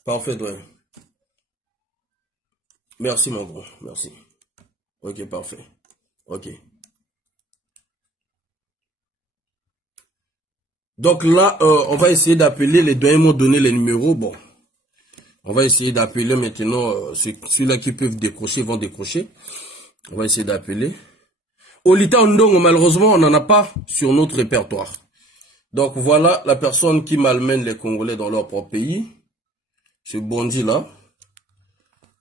Parfait, doyen. Merci, mon gros. Merci. Ok, parfait. Ok. Donc là, on va essayer d'appeler, les doyens m'ont donné les numéros. Bon, on va essayer d'appeler maintenant ceux-là qui peuvent décrocher, vont décrocher. On va essayer d'appeler. Olita Ondongo, malheureusement, on n'en a pas sur notre répertoire. Donc voilà la personne qui malmène les Congolais dans leur propre pays. Ce bandit là.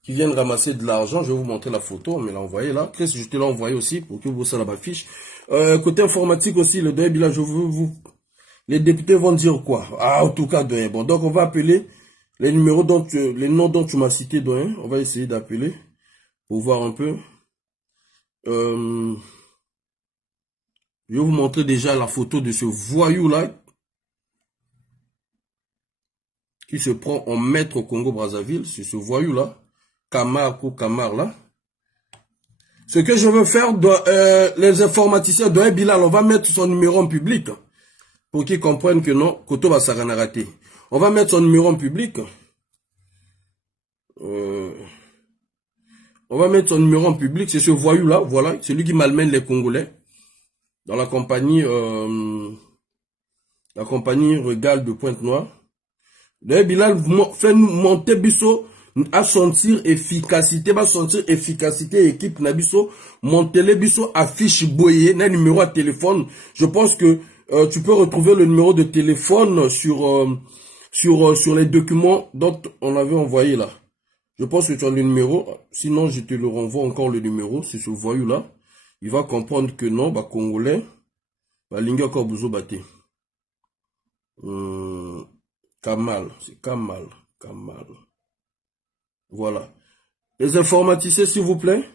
qui viennent ramasser de l'argent. Je vais vous montrer la photo, on me l'a envoyé là. Chris, je te l'ai envoyé aussi pour que vous ça la fiche. Côté informatique aussi, le doyen Bila, je veux vous... Les députés vont dire quoi? Ah, en tout cas, doyen. Bon, donc on va appeler les numéros les noms dont tu m'as cité, doyen. On va essayer d'appeler pour voir un peu. Je vais vous montrer déjà la photo de ce voyou-là qui se prend en maître au Congo-Brazzaville. C'est ce voyou-là, Kamar ou Kamar là. Ce que je veux faire, les informaticiens de Bilal, on va mettre son numéro en public pour qu'ils comprennent que non, Koto va s'arranger rater. On va mettre son numéro en public. On va mettre son numéro en public. C'est ce voyou-là, voilà, celui qui malmène les Congolais dans la compagnie Régal de Pointe-Noire. Le Bilal fait monter Bisso à sentir efficacité, équipe Nabiso, monter les Bisso affiche boyer, un numéro à téléphone. Je pense que tu peux retrouver le numéro de téléphone sur les documents dont on avait envoyé là. Je pense que tu as le numéro, sinon je te le renvoie encore le numéro, c'est ce voyou là. Il va comprendre que non, bah Congolais, bah Linga Kobuzo Bate. Kamal, c'est Kamal. Voilà. Les informaticiens, s'il vous plaît.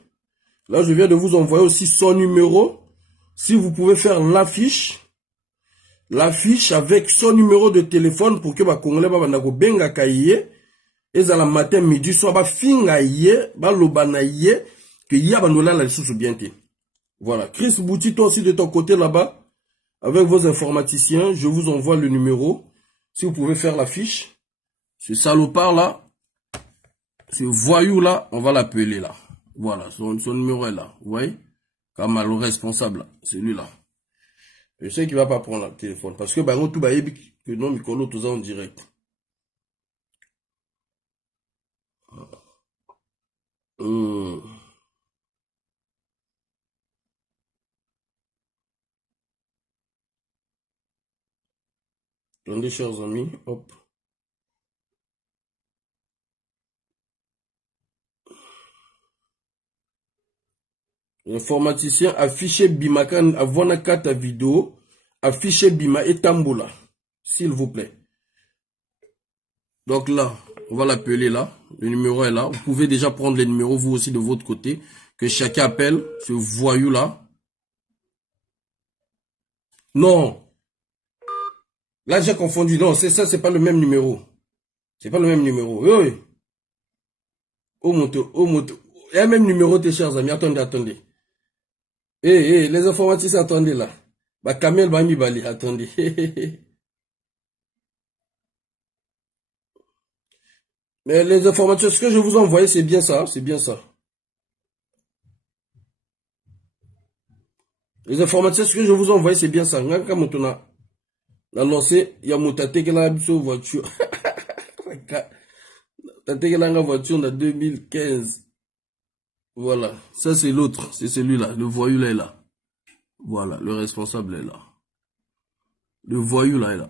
Là, je viens de vous envoyer aussi son numéro. Si vous pouvez faire l'affiche avec son numéro de téléphone pour que ba Congolais ba nako benga kaye. Et à la matin, midi, soit ba finga ye, ba lobana ye, que ya ba nola la sous bien te. Voilà. Chris Bouti, toi aussi de ton côté là-bas, avec vos informaticiens, je vous envoie le numéro. Si vous pouvez faire l'affiche, ce salopard là, ce voyou là, on va l'appeler là. Voilà, son numéro est là. Vous voyez? Comme le responsable, celui-là. Je sais qu'il va pas prendre le téléphone. Parce que, bah, tout va que non, Mikolo, tout ça en direct. Attendez, chers amis, hop. L'informaticien affiché Bimakan avant la carte vidéo, affiché Bima et Tamboula, s'il vous plaît. Donc là, on va l'appeler là. Le numéro est là. Vous pouvez déjà prendre les numéros, vous aussi, de votre côté. Que chacun appelle ce voyou-là. Non. Là, j'ai confondu. Non, c'est ça, c'est pas le même numéro. C'est pas le même numéro. Oui. Au moto. Il y a le même numéro, tes chers amis. Attendez. Les informaticiens, attendez là. Bah, Kamel Bami Bali, attendez. Mais les informations, ce que je vous ai envoyé, c'est bien ça. Les informations, ce que je vous ai envoyé, c'est bien ça. Quand on a lancé, il y a mon tate qui a la voiture. Tate qui a la voiture en 2015. Voilà. Ça, c'est l'autre. C'est celui-là. Le voyou là est là. Voilà. Le responsable est là. Le voyou là est là.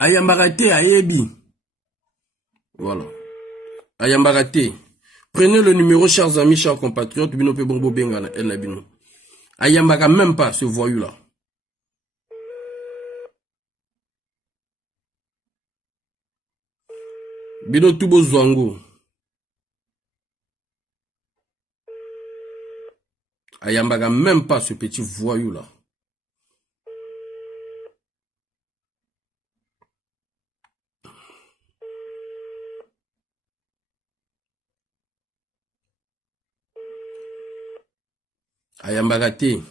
Ayambarate Ayebi. Voilà. Ayambarate. Prenez le numéro, chers amis, chers compatriotes. Bino pe bongo benga el na bino. Ayambara même pas ce voyou là. Bino tubo zwango. Ayambara même pas ce petit voyou là. Ayambarate.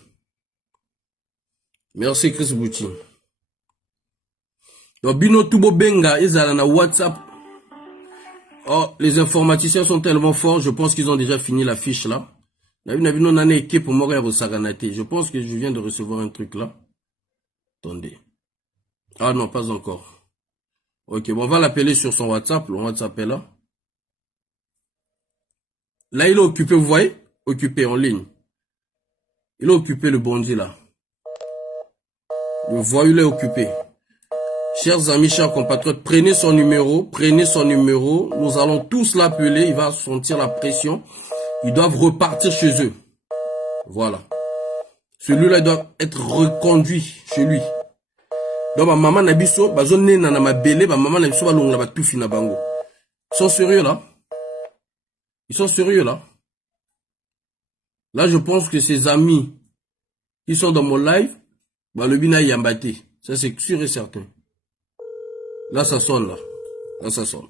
Merci Chris Bouti. Donc Bino Tubo Benga, ils ont na WhatsApp. Oh, les informaticiens sont tellement forts, je pense qu'ils ont déjà fini la fiche là. Je pense que je viens de recevoir un truc là. Attendez. Ah non, pas encore. Ok, bon, on va l'appeler sur son WhatsApp. Le WhatsApp est là. Là, il est occupé, vous voyez? Occupé en ligne. Il a occupé le bandit là. Le voyou est occupé. Chers amis, chers compatriotes, prenez son numéro, nous allons tous l'appeler, il va sentir la pression, ils doivent repartir chez eux. Voilà. Celui-là doit être reconduit chez lui. Donc, ma maman Nabiso, bazone na ma belé, ma maman Nabiso, ba longa ba tout fina bango. Ils sont sérieux là? Ils sont sérieux là? Là, je pense que ses amis qui sont dans mon live, bah, le bina yambate. Ça, c'est sûr et certain. Là, ça sonne là. Là, ça sonne.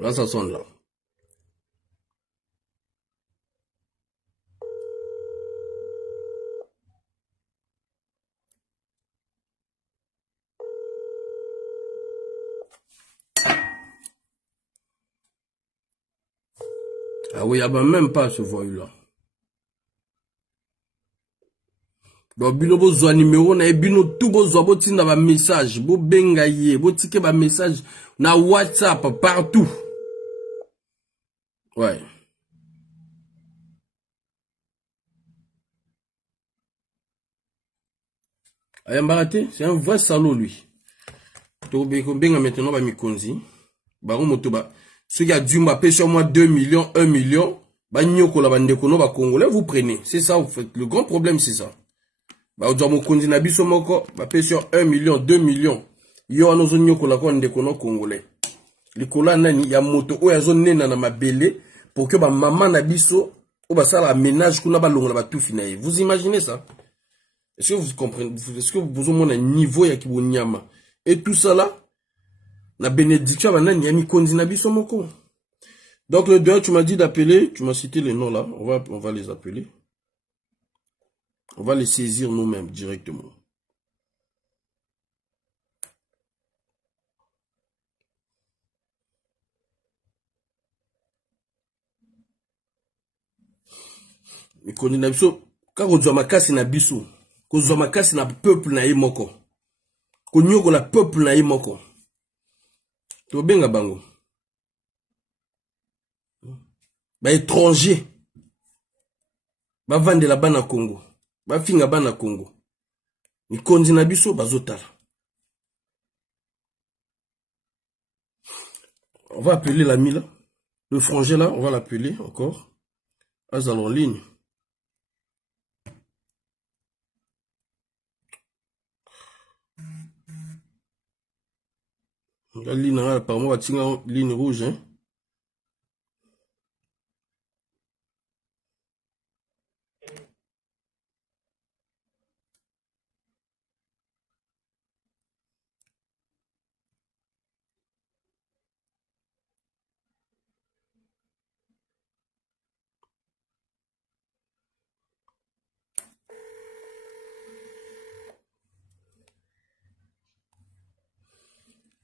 Là, ça sonne là. Ah oui, il n'y a même pas ce voyou-là. Donc, bino besoin numéro, na bino tout besoin, bo tinda ba message, bo benga ye, bo tike ba message, na WhatsApp, partout. Ouais. Ayambarate, c'est un vrai salaud, lui. To benga maintenant ba mikonzi, ba motoba. Ceux qui a dû m'appeler sur moi 2 millions, 1 million, bah nyoko la bande kono ba congolais, vous prenez. C'est ça, vous faites. Le grand problème, c'est ça. Bah, on doit me conduire na biso moko, bah payer sur 1 million, 2 millions. Yo anozo nyoko la ko ndekono congolais. Likola nani ya moto o ya zone na ma belé pour que ba maman na biso ou ba sala ménage kuna ba longola ba tout finaye. Vous imaginez ça? Est-ce que vous comprenez? Est-ce que vous avez un niveau ya kibonyama? Et tout ça là, la bénédiction ba nani ya mi kondi na biso moko. Donc le deux, tu m'as dit d'appeler, tu m'as cité les noms là, on va les appeler. On va les saisir nous-mêmes directement. Mais quand on a biso, quand on doit makasi na biso, quand on doit makasi na peuple na imoko, quand on la peuple na imoko, to benga bango. Ba étranger, ba vendre la bana Congo. Ba finga bana Congo. Ni kondi na biso bazotala. On va appeler l'ami là. Le frangé là, on va l'appeler encore. Azal en ligne. La ligne là, par moi, ligne rouge, hein.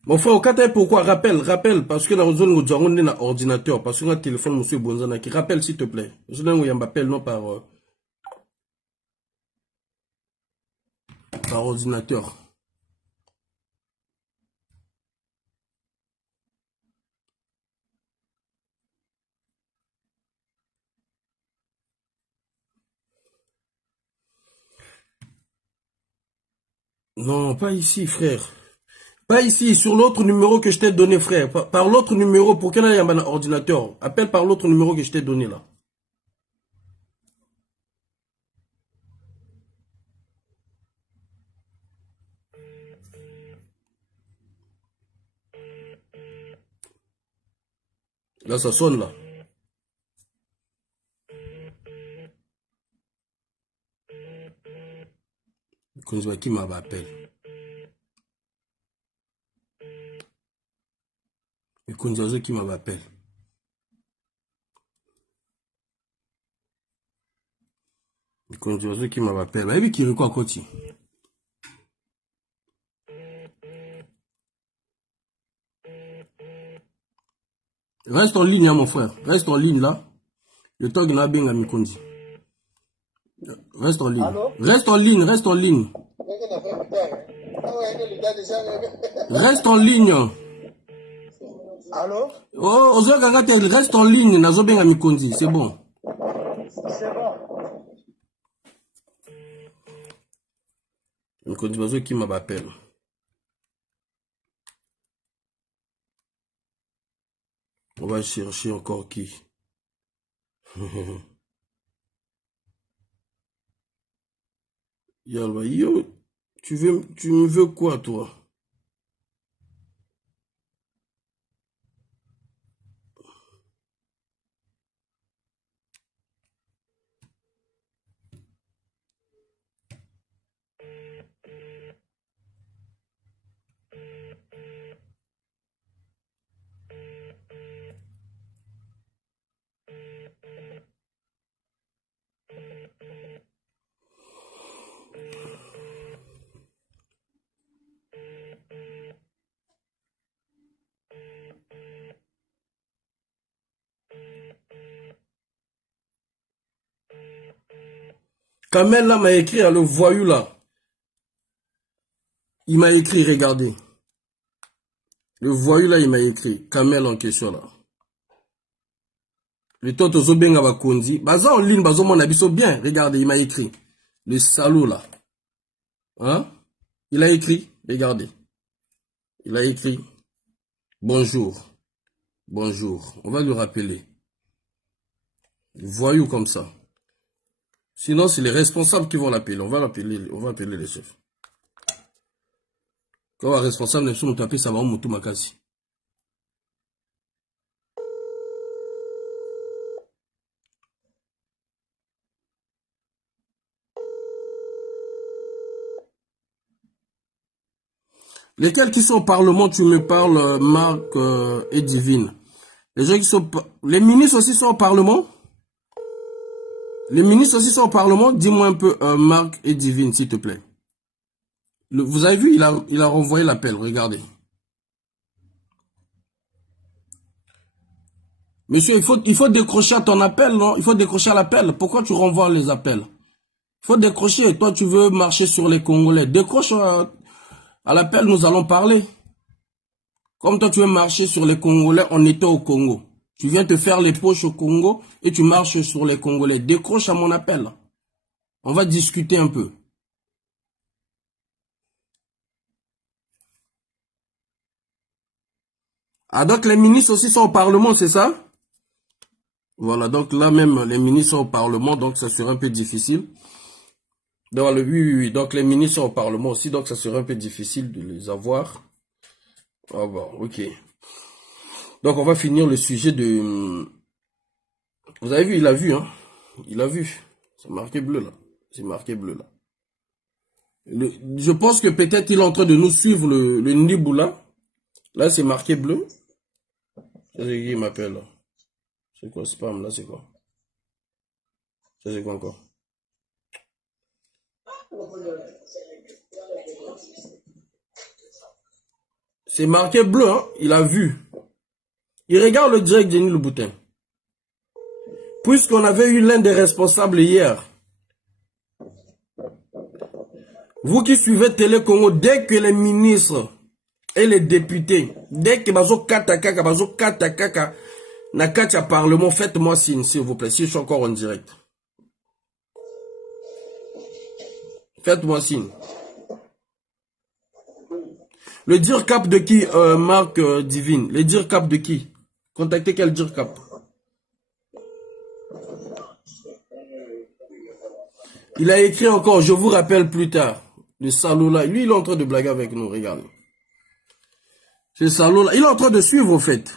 Mon frère, quand pourquoi rappelle, parce que dans la zone où on est un ordinateur, parce que le téléphone, monsieur Bonzana, qui rappelle s'il te plaît. Je m'appelle non par ordinateur. Non, pas ici, frère. Pas ici, sur l'autre numéro que je t'ai donné, frère. Par l'autre numéro, pour qu'il y ait un ordinateur. Appelle par l'autre numéro que je t'ai donné là. Là, ça sonne là. Qui m'a appelé. Et Konzazo qui m'appelle. Et Konzazo qui m'appelle. Mais oui, qui est quoi côté? Reste en ligne, hein, mon frère. Reste en ligne là. Le temps qu'il a bien à Mikondi. Reste en ligne. Allô? Reste en ligne, reste en ligne. Reste en ligne. Allô? Oh, reste en ligne, Nazo bien à Mikondi, c'est bon. C'est bon. Nkondibazo qui m'appelle. On va chercher encore qui. Yalba, yo, tu me veux quoi, toi? Kamel là m'a écrit, le voyou là. Il m'a écrit, regardez. Le voyou là, il m'a écrit. Kamel en question là. Le toto zobenga bakondi. Baza en ligne, bazo mon abisso bien. Regardez, il m'a écrit. Le salaud là. Hein? Il a écrit, regardez. Il a écrit. Bonjour. Bonjour. On va lui rappeler. Voyou comme ça. Sinon, c'est les responsables qui vont l'appeler. On va appeler les chefs. Quand un responsable n'est pas nous taper, ça va en moutou makasi. Lesquels qui sont au Parlement, tu me parles, Marc et Divine. Les gens qui sont... Les ministres aussi sont au Parlement? Les ministres aussi sont au Parlement? Dis-moi un peu, Marc et Divine, s'il te plaît. Vous avez vu, il a renvoyé l'appel, regardez. Monsieur, il faut décrocher à ton appel, non? Il faut décrocher à l'appel. Pourquoi tu renvoies les appels? Il faut décrocher. Toi, tu veux marcher sur les Congolais. Décroche à l'appel, nous allons parler. Comme toi, tu veux marcher sur les Congolais, on était au Congo. Tu viens te faire les poches au Congo et tu marches sur les Congolais. Décroche à mon appel. On va discuter un peu. Ah, donc les ministres aussi sont au Parlement, c'est ça? Voilà, donc là même, les ministres sont au Parlement, donc ça sera un peu difficile. Donc, oui, donc les ministres sont au Parlement aussi, donc ça sera un peu difficile de les avoir. Ah bon, ok. Donc on va finir le sujet de... Vous avez vu, il a vu, hein? Il a vu. C'est marqué bleu là. C'est marqué bleu là. Je pense que peut-être il est en train de nous suivre le Nibou là. Là c'est marqué bleu. C'est qui m'appelle là? C'est quoi spam là? C'est quoi? C'est quoi encore? C'est marqué bleu, hein? Il a vu. Il regarde le direct Denis Louboutin. Puisqu'on avait eu l'un des responsables hier. Vous qui suivez Télé Congo, dès que les ministres et les députés, dès que bazo katakaka, na katia parlement, faites-moi signe, s'il vous plaît, si je suis encore en direct. Faites-moi signe. Le dire cap de qui, Marc Divine? Le dire cap de qui? Contactez quel dire cap? Il a écrit encore, je vous rappelle plus tard. Le salaud là, lui il est en train de blaguer avec nous, regardez. Ce salaud là, il est en train de suivre au fait.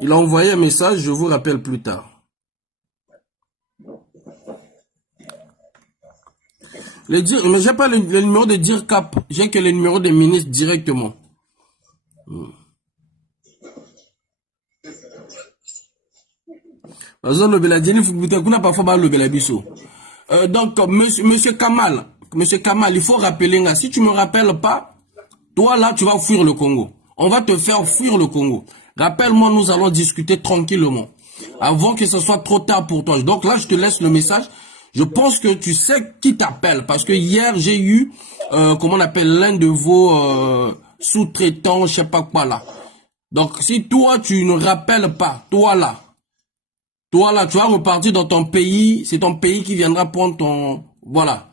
Il a envoyé un message, je vous rappelle plus tard. Mais j'ai pas le numéro de dire cap, j'ai que le numéro des ministres directement. Donc, monsieur Kamal, il faut rappeler, si tu ne me rappelles pas, toi là, tu vas fuir le Congo. On va te faire fuir le Congo. Rappelle-moi, nous allons discuter tranquillement. Avant que ce soit trop tard pour toi. Donc là, je te laisse le message. Je pense que tu sais qui t'appelle. Parce que hier, j'ai eu, comment on appelle, l'un de vos sous-traitants, je sais pas quoi là. Donc, si toi, tu ne rappelles pas, toi là, Toi là, tu vas repartir dans ton pays, c'est ton pays qui viendra prendre ton... Voilà.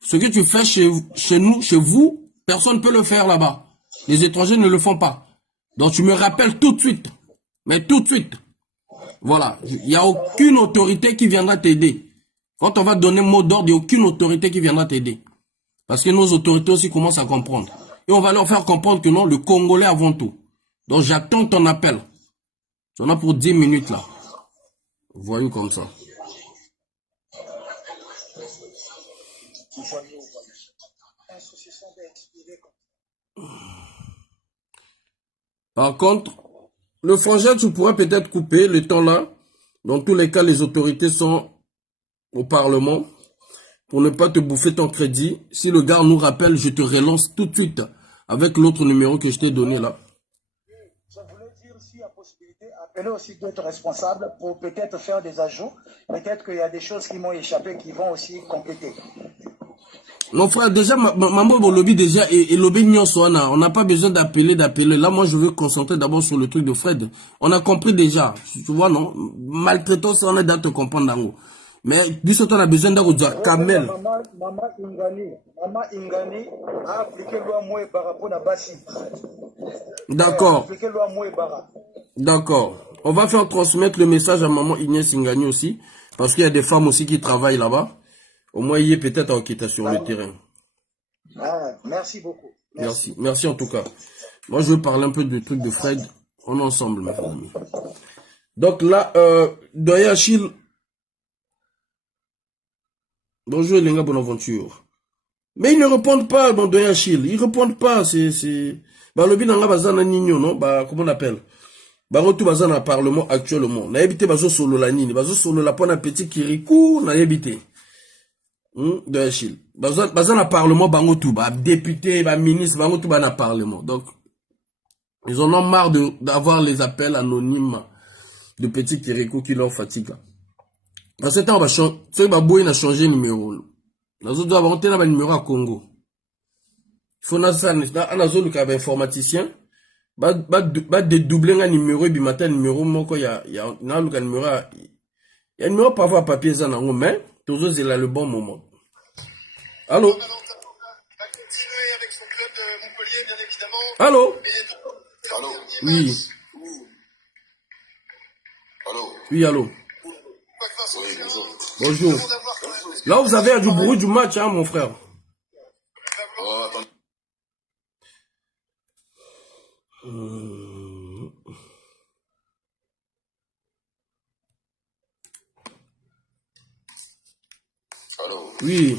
Ce que tu fais chez nous, chez vous, personne ne peut le faire là-bas. Les étrangers ne le font pas. Donc tu me rappelles tout de suite. Mais tout de suite. Voilà. Il n'y a aucune autorité qui viendra t'aider. Quand on va donner mot d'ordre, il n'y a aucune autorité qui viendra t'aider. Parce que nos autorités aussi commencent à comprendre. Et on va leur faire comprendre que non, le Congolais avant tout. Donc j'attends ton appel. Tu en as pour 10 minutes là. Voyons comme ça. Par contre, le frangin, tu pourras peut-être couper le temps là. Dans tous les cas, les autorités sont au Parlement pour ne pas te bouffer ton crédit. Si le gars nous rappelle, je te relance tout de suite avec l'autre numéro que je t'ai donné là. Je voulais dire s'il y a possibilité, appeler aussi d'autres responsables pour peut-être faire des ajouts. Peut-être qu'il y a des choses qui m'ont échappé qui vont aussi compléter. Non frère, déjà, maman bon lobby déjà et lobby nyonsona. On n'a pas besoin d'appeler. Là, moi, je veux concentrer d'abord sur le truc de Fred. On a compris déjà. Tu vois, non? Maltraitance, on est dans te comprendre d'ango. Mais, du on a besoin d'un Kamel. Maman Ingani a appliqué loi Moué Bara pour la Bassi. D'accord. D'accord. On va faire transmettre le message à maman Inès Ingani aussi. Parce qu'il y a des femmes aussi qui travaillent là-bas. Au moins, il est peut-être en quittant sur le terrain. Ah, merci beaucoup. Merci en tout cas. Moi, je veux parler un peu du truc de Fred. On est ensemble, mes amis. Donc là, Doya Achille. Bonjour, Elenga Bonaventure. Mais ils ne répondent pas, mon Doya Achille. Ils ne répondent pas. Bah, le binanga bazana nino, non? Bah, comment on appelle? Bah, retour bazana parlement actuellement. Na évité bazo solo la nini. Bazo solo la pona petit kirikou, na évité. De Achille. Bazan a parlement bango tout, député, ministre, bango tout na parlement. Donc, ils en ont marre d'avoir les appels anonymes de petits Kirikou qui leur fatiguent. Parce que temps, on a changé de numéro. Nous avons un numéro à Congo. Il faut un informaticien. Dédoubler un numéro, et puis matin, numéro, il y a un numéro parfois papier, mais toujours c'est là le bon moment. Allô? Allô? Oui. Oui, allô? Bonjour. Là, vous avez du bruit du match, hein, mon frère. Oui.